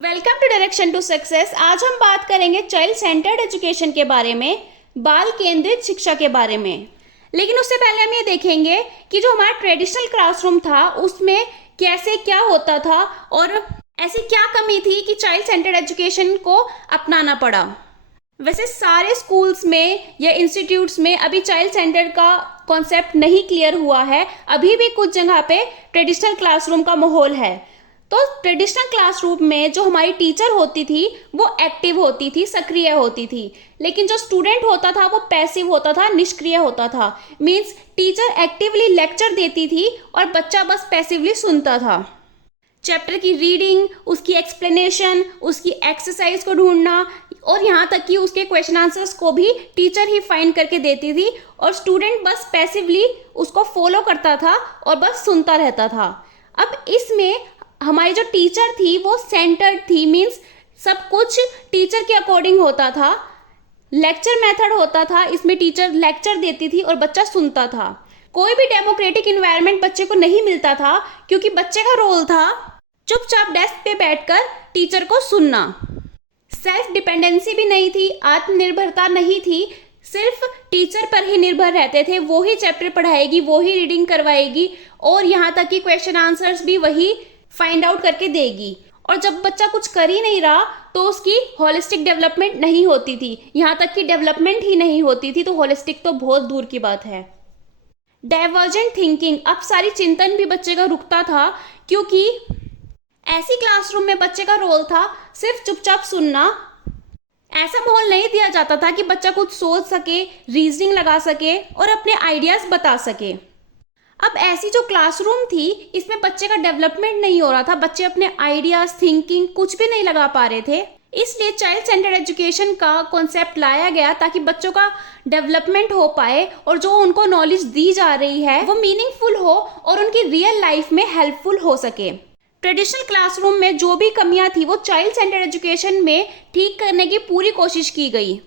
Welcome to direction to success. आज हम बात करेंगे चाइल्ड सेंटर्ड एजुकेशन के बारे में, बाल केंद्रित शिक्षा के बारे में। लेकिन उससे पहले हम ये देखेंगे कि जो हमारा ट्रेडिशनल क्लासरूम था उसमें कैसे क्या होता था और ऐसी क्या कमी थी कि चाइल्ड सेंटर्ड एजुकेशन को अपनाना पड़ा। वैसे सारे स्कूल्स में या इंस्टीट्यूट्स में अभी चाइल्ड सेंटर का कॉन्सेप्ट नहीं क्लियर हुआ है। अभी भी कुछ जगह पे ट्रेडिशनल क्लासरूम का माहौल है। तो ट्रेडिशनल क्लासरूम में जो हमारी टीचर होती थी वो एक्टिव होती थी, सक्रिय होती थी, लेकिन जो स्टूडेंट होता था वो पैसिव होता था, निष्क्रिय होता था। मीन्स टीचर एक्टिवली लेक्चर देती थी और बच्चा बस पैसिवली सुनता था। चैप्टर की रीडिंग, उसकी एक्सप्लेनेशन, उसकी एक्सरसाइज को ढूंढना और यहाँ तक कि उसके क्वेश्चन आंसर्स को भी टीचर ही फाइंड करके देती थी और स्टूडेंट बस पैसिवली उसको फॉलो करता था और बस सुनता रहता था। अब इसमें हमारी जो टीचर थी वो सेंटर्ड थी, मीन्स सब कुछ टीचर के अकॉर्डिंग होता था। लेक्चर मेथड होता था, इसमें टीचर लेक्चर देती थी और बच्चा सुनता था। कोई भी डेमोक्रेटिक इन्वायरमेंट बच्चे को नहीं मिलता था क्योंकि बच्चे का रोल था चुपचाप डेस्क पे बैठकर टीचर को सुनना। सेल्फ डिपेंडेंसी भी नहीं थी, आत्मनिर्भरता नहीं थी, सिर्फ टीचर पर ही निर्भर रहते थे। वो ही चैप्टर पढ़ाएगी, वो ही रीडिंग करवाएगी और यहाँ तक कि क्वेश्चन आंसर्स भी वही फाइंड आउट करके देगी। और जब बच्चा कुछ कर ही नहीं रहा तो उसकी होलिस्टिक डेवलपमेंट नहीं होती थी, यहाँ तक कि डेवलपमेंट ही नहीं होती थी, तो होलिस्टिक तो बहुत दूर की बात है। डाइवर्जेंट थिंकिंग, अब सारी चिंतन भी बच्चे का रुकता था क्योंकि ऐसी क्लासरूम में बच्चे का रोल था सिर्फ चुपचाप सुनना। ऐसा माहौल नहीं दिया जाता था कि बच्चा कुछ सोच सके, रीजनिंग लगा सके और अपने आइडियाज बता सके। अब ऐसी जो क्लासरूम थी इसमें बच्चे का डेवलपमेंट नहीं हो रहा था, बच्चे अपने आइडियाज, थिंकिंग कुछ भी नहीं लगा पा रहे थे। इसलिए चाइल्ड सेंटर्ड एजुकेशन का कॉन्सेप्ट लाया गया ताकि बच्चों का डेवलपमेंट हो पाए और जो उनको नॉलेज दी जा रही है वो मीनिंगफुल हो और उनकी रियल लाइफ में हेल्पफुल हो सके। ट्रेडिशनल क्लासरूम में जो भी कमियां थी वो चाइल्ड सेंटर्ड एजुकेशन में ठीक करने की पूरी कोशिश की गई।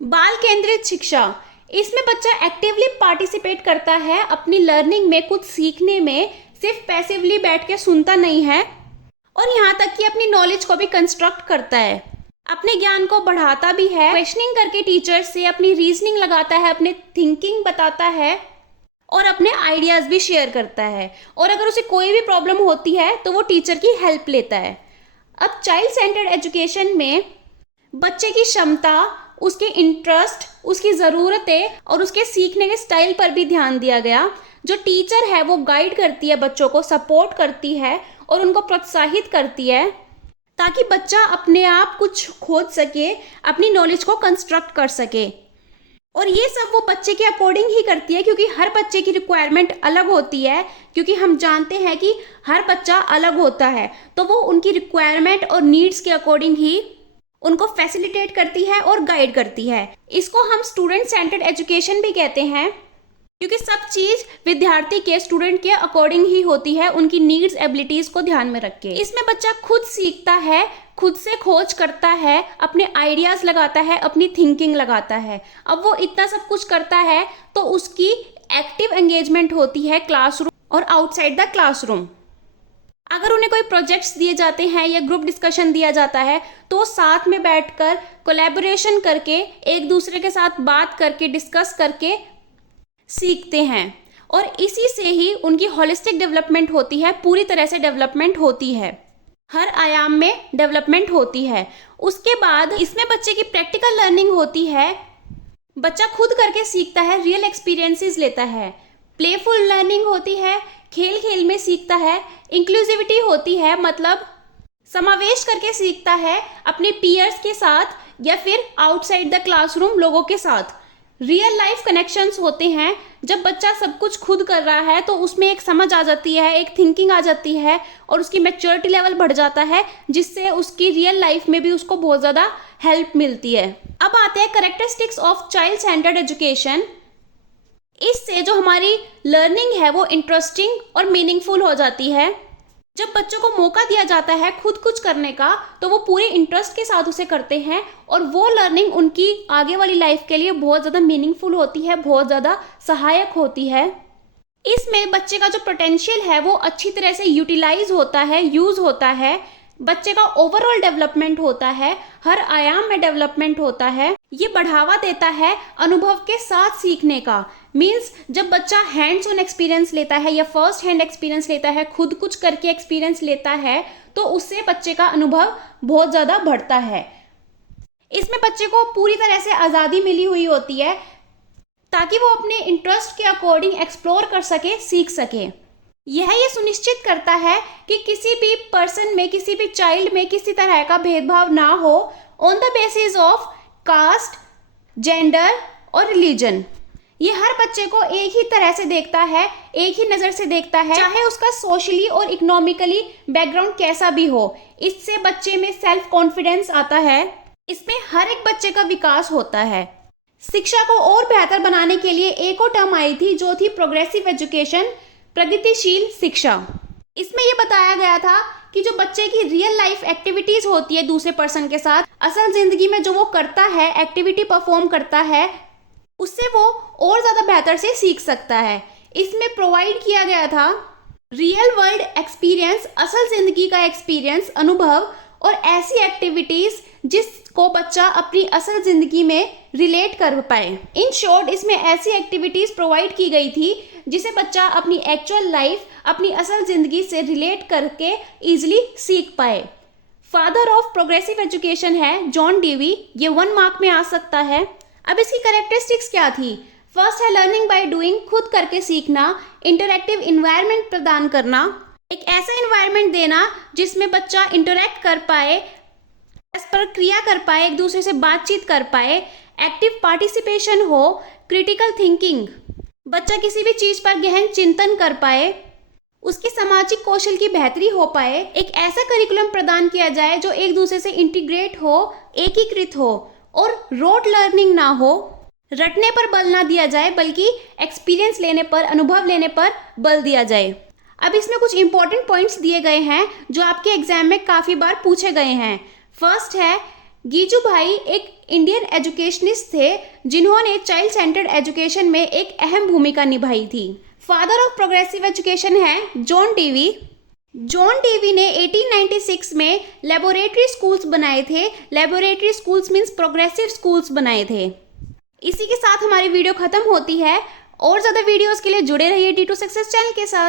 बाल केंद्रित शिक्षा, इसमें बच्चा एक्टिवली पार्टिसिपेट करता है अपनी लर्निंग में, कुछ सीखने में, सिर्फ पैसिवली बैठ के सुनता नहीं है और यहाँ तक कि अपनी नॉलेज को भी कंस्ट्रक्ट करता है, अपने ज्ञान को बढ़ाता भी है, क्वेश्चनिंग करके टीचर से अपनी रीजनिंग लगाता है, अपने थिंकिंग बताता है और अपने आइडियाज भी शेयर करता है। और अगर उसे कोई भी प्रॉब्लम होती है तो वो टीचर की हेल्प लेता है। अब चाइल्ड सेंटर्ड एजुकेशन में बच्चे की क्षमता, उसके इंटरेस्ट, उसकी ज़रूरतें और उसके सीखने के स्टाइल पर भी ध्यान दिया गया। जो टीचर है वो गाइड करती है, बच्चों को सपोर्ट करती है और उनको प्रोत्साहित करती है ताकि बच्चा अपने आप कुछ खोज सके, अपनी नॉलेज को कंस्ट्रक्ट कर सके। और ये सब वो बच्चे के अकॉर्डिंग ही करती है क्योंकि हर बच्चे की रिक्वायरमेंट अलग होती है, क्योंकि हम जानते हैं कि हर बच्चा अलग होता है, तो वो उनकी रिक्वायरमेंट और नीड्स के अकॉर्डिंग ही उनको फैसिलिटेट करती है और गाइड करती है। इसको हम स्टूडेंट सेंटर्ड एजुकेशन भी कहते हैं क्योंकि सब चीज विद्यार्थी के, स्टूडेंट के अकॉर्डिंग ही होती है, उनकी नीड्स, एबिलिटीज को ध्यान में रख के। इसमें बच्चा खुद सीखता है, खुद से खोज करता है, अपने आइडियाज लगाता है, अपनी थिंकिंग लगाता है। अब वो इतना सब कुछ करता है तो उसकी एक्टिव एंगेजमेंट होती है क्लासरूम और आउटसाइड द क्लासरूम। अगर उन्हें कोई प्रोजेक्ट्स दिए जाते हैं या ग्रुप डिस्कशन दिया जाता है तो साथ में बैठकर कोलैबोरेशन करके, एक दूसरे के साथ बात करके, डिस्कस करके सीखते हैं और इसी से ही उनकी होलिस्टिक डेवलपमेंट होती है, पूरी तरह से डेवलपमेंट होती है, हर आयाम में डेवलपमेंट होती है। उसके बाद इसमें बच्चे की प्रैक्टिकल लर्निंग होती है, बच्चा खुद करके सीखता है, रियल एक्सपीरियंसेस लेता है, प्लेफुल लर्निंग होती है, खेल खेल में सीखता है, इंक्लूसिविटी होती है, मतलब समावेश करके सीखता है अपने पीयर्स के साथ या फिर आउटसाइड द क्लासरूम लोगों के साथ। रियल लाइफ कनेक्शंस होते हैं। जब बच्चा सब कुछ खुद कर रहा है तो उसमें एक समझ आ जाती है, एक थिंकिंग आ जाती है और उसकी मैच्योरिटी लेवल बढ़ जाता है, जिससे उसकी रियल लाइफ में भी उसको बहुत ज़्यादा हेल्प मिलती है। अब आते हैं characteristics of child centred education. इससे जो हमारी लर्निंग है वो इंटरेस्टिंग और मीनिंगफुल हो जाती है। जब बच्चों को मौका दिया जाता है खुद कुछ करने का तो वो पूरे इंटरेस्ट के साथ उसे करते हैं और वो लर्निंग उनकी आगे वाली लाइफ के लिए बहुत ज़्यादा मीनिंगफुल होती है, बहुत ज़्यादा सहायक होती है। इसमें बच्चे का जो पोटेंशियल है वो अच्छी तरह से यूटिलाइज होता है, यूज़ होता है, बच्चे का ओवरऑल डेवलपमेंट होता है, हर आयाम में डेवलपमेंट होता है। ये बढ़ावा देता है अनुभव के साथ सीखने का। मीन्स जब बच्चा हैंड्स ऑन एक्सपीरियंस लेता है या फर्स्ट हैंड एक्सपीरियंस लेता है, खुद कुछ करके एक्सपीरियंस लेता है, तो उससे बच्चे का अनुभव बहुत ज़्यादा बढ़ता है। इसमें बच्चे को पूरी तरह से आज़ादी मिली हुई होती है ताकि वो अपने इंटरेस्ट के अकॉर्डिंग एक्सप्लोर कर सके, सीख सके। यह ये सुनिश्चित करता है कि किसी भी पर्सन में, किसी भी चाइल्ड में किसी तरह का भेदभाव ना हो on the basis of caste, gender और रिलीजन। ये हर बच्चे को एक ही तरह से देखता है, एक ही नज़र से देखता है, चाहे उसका सोशली और इकोनॉमिकली बैकग्राउंड कैसा भी हो। इससे बच्चे में सेल्फ कॉन्फिडेंस आता है, इसमें हर एक बच्चे का विकास होता है। शिक्षा को और बेहतर बनाने के लिए एक और टर्म आई थी जो थी प्रोग्रेसिव एजुकेशन, प्रगतिशील शिक्षा। इसमें यह बताया गया था कि जो बच्चे की रियल लाइफ एक्टिविटीज होती है दूसरे पर्सन के साथ, असल जिंदगी में जो वो करता है, एक्टिविटी परफॉर्म करता है, उससे वो और ज्यादा बेहतर से सीख सकता है। इसमें प्रोवाइड किया गया था रियल वर्ल्ड एक्सपीरियंस, असल जिंदगी का एक्सपीरियंस, अनुभव और ऐसी एक्टिविटीज जिसको बच्चा अपनी असल जिंदगी में रिलेट कर पाए। इन शॉर्ट इसमें ऐसी एक्टिविटीज प्रोवाइड की गई थी जिसे बच्चा अपनी एक्चुअल लाइफ, अपनी असल जिंदगी से रिलेट करके इजीली सीख पाए। फादर ऑफ प्रोग्रेसिव एजुकेशन है जॉन डेवी। ये 1 मार्क में आ सकता है। अब इसकी कैरेक्टरिस्टिक्स क्या थी? फर्स्ट है लर्निंग बाय डूइंग, खुद करके सीखना। इंटरैक्टिव इन्वायरमेंट प्रदान करना, एक ऐसा इन्वायरमेंट देना जिसमें बच्चा इंटरैक्ट कर पाए, परस्पर क्रिया कर पाए, एक दूसरे से बातचीत कर पाए। एक्टिव पार्टिसिपेशन हो। क्रिटिकल थिंकिंग, बच्चा किसी भी चीज पर गहन चिंतन कर पाए, उसकी सामाजिक कौशल की बेहतरी हो पाए। एक ऐसा करिकुलम प्रदान किया जाए जो एक दूसरे से इंटीग्रेट हो, एकीकृत हो और रोट लर्निंग ना हो, रटने पर बल ना दिया जाए बल्कि एक्सपीरियंस लेने पर, अनुभव लेने पर बल दिया जाए। अब इसमें कुछ इंपॉर्टेंट पॉइंट्स दिए गए हैं जो आपके एग्जाम में काफ़ी बार पूछे गए हैं। फर्स्ट है, गीजूभाई एक इंडियन एजुकेशनिस्ट थे जिन्होंने चाइल्ड सेंटर्ड एजुकेशन में एक अहम भूमिका निभाई थी। फादर ऑफ प्रोग्रेसिव एजुकेशन है जॉन डेवी। जॉन डेवी ने 1896 में लेबोरेटरी स्कूल्स बनाए थे। Laboratory schools means progressive schools बनाए थे। इसी के साथ हमारी वीडियो खत्म होती है। और ज़्यादा वीडियोस के लिए जुड़े रहिए D2 सक्सेस चैनल के साथ।